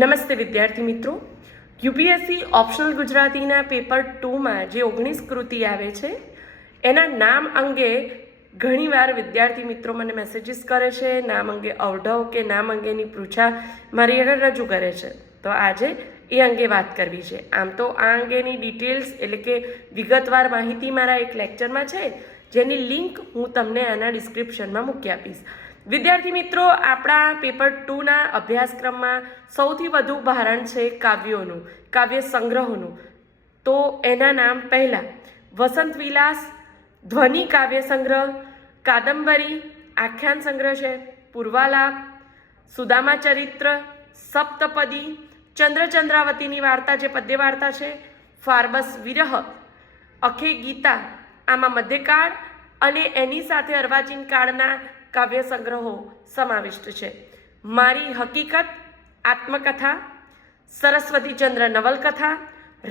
નમસ્તે વિદ્યાર્થી મિત્રો, યુપીએસસી ઓપ્શનલ ગુજરાતીના પેપર 2માં જે 19 કૃતિ આવે છે એના નામ અંગે ઘણીવાર વિદ્યાર્થી મિત્રો મને મેસેજીસ કરે છે, નામ અંગે અવઢવ કે નામ અંગેની પૃચ્છા મારી આગળ રજૂ કરે છે. તો આજે એ અંગે વાત કરવી છે. આમ તો આ અંગેની ડિટેલ્સ એટલે કે વિગતવાર માહિતી મારા એક લેક્ચરમાં છે, જેની લિંક હું તમને આના ડિસ્ક્રિપ્શનમાં મૂકી આપીશ. વિદ્યાર્થી મિત્રો, આપણા પેપર 2ના અભ્યાસક્રમમાં સૌથી વધુ ભારણ છે કાવ્યોનું, કાવ્ય સંગ્રહોનું. તો એના નામ પહેલાં વસંત વિલાસ, ધ્વનિ કાવ્ય સંગ્રહ, કાદંબરી આખ્યાન સંગ્રહ છે, પૂર્વાલાપ, સુદામા ચરિત્ર, સપ્તપદી, ચંદ્રચંદ્રાવતીની વાર્તા જે પદ્ય વાર્તા છે, ફાર્બસ વિરહ, અખે ગીતા આમાં મધ્યકાળ અને એની સાથે અર્વાચીન કાળના કાવ્ય સંગ્રહો સમાવિષ્ટ છે. મારી હકીકત આત્મકથા, સરસ્વતીચંદ્ર નવલકથા,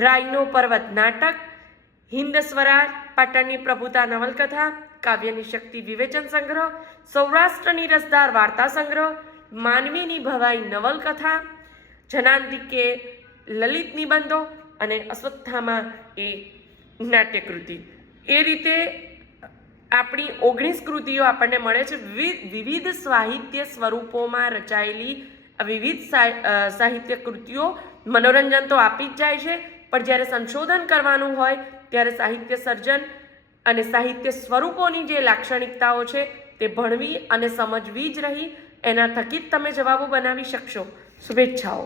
રાયનો પર્વત નાટક, હિન્દ સ્વરાજ પાટણની પ્રભુતા નવલકથા, કાવ્યની શક્તિ વિવેચન સંગ્રહ, સૌરાષ્ટ્રની રસધાર વાર્તા સંગ્રહ, માનવીની ભવાઈ નવલકથા, જનાંતિકે લલિત નિબંધો અને અશ્વત્થામા એ નાટ્યકૃતિ. એ રીતે આપણી 19 કૃતિઓ આપણને મળે છે. વિવિધ સાહિત્ય સ્વરૂપોમાં રચાયેલી વિવિધ સાહિત્ય કૃતિઓ મનોરંજન તો આપી જ જાય છે, પણ જ્યારે સંશોધન કરવાનું હોય ત્યારે સાહિત્ય સર્જન અને સાહિત્ય સ્વરૂપોની જે લાક્ષણિકતાઓ છે તે ભણવી અને સમજવી જ રહી. એના થકી જ તમે જવાબો બનાવી શકશો. શુભેચ્છાઓ.